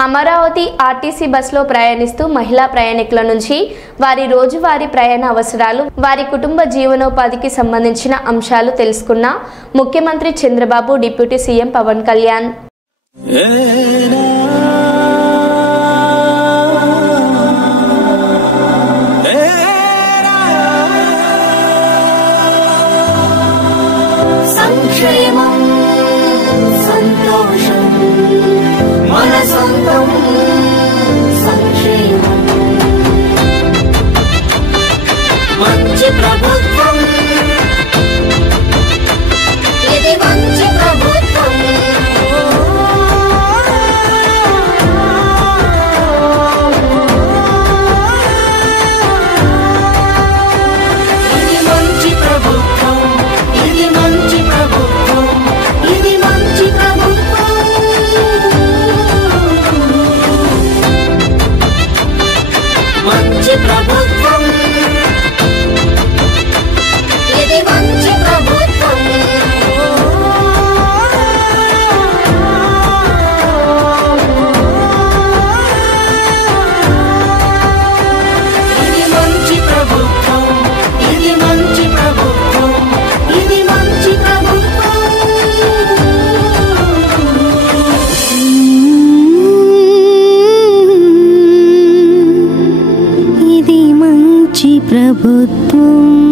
Amaravati RTC బస్సులో ప్రయాణిస్తూ మహిళా ప్రయాణికుల నుంచి వారి రోజువారీ ప్రయాణ అవసరాలు, వారి కుటుంబ జీవనోపాధికి సంబంధించిన అంశాలు తెలుసుకున్న ముఖ్యమంత్రి చంద్రబాబు, డిప్యూటీ సీఎం పవన్ కళ్యాణ్. ప్రభుత్వం